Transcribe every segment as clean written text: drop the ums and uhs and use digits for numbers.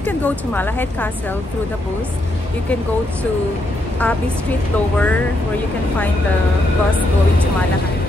you can go to Malahide Castle through the bus. You can go to Abbey Street Lower, where you can find the bus going to Malahide.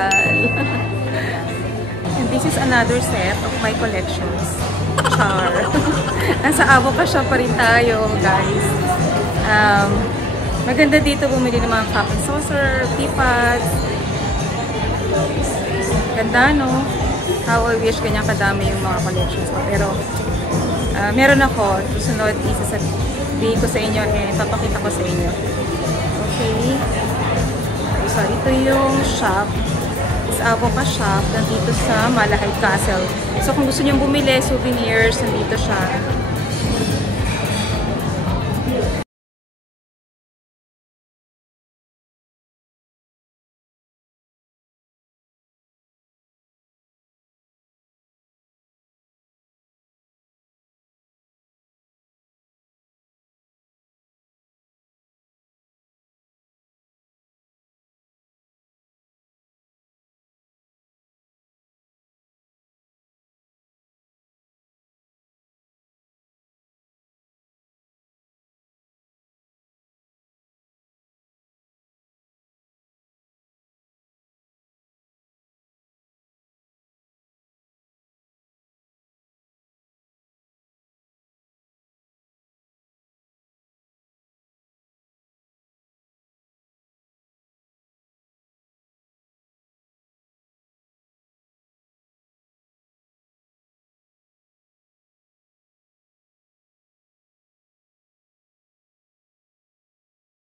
Tagal. And this is another set of my collections. Char. Nasa Avoca pa rin tayo, guys. Maganda dito bumili ng mga cup and saucer, teapots. Ganda, no? How I wish ganyan kadami yung mga collections ko. Pero, meron ako. Susunod, isasabihin ko sa inyo and papakita ko sa inyo. Okay? So, ito yung shop. Is Avoca shop. Nandito sa Malahide Castle. So, kung gusto nyo bumili, souvenirs, nandito siya.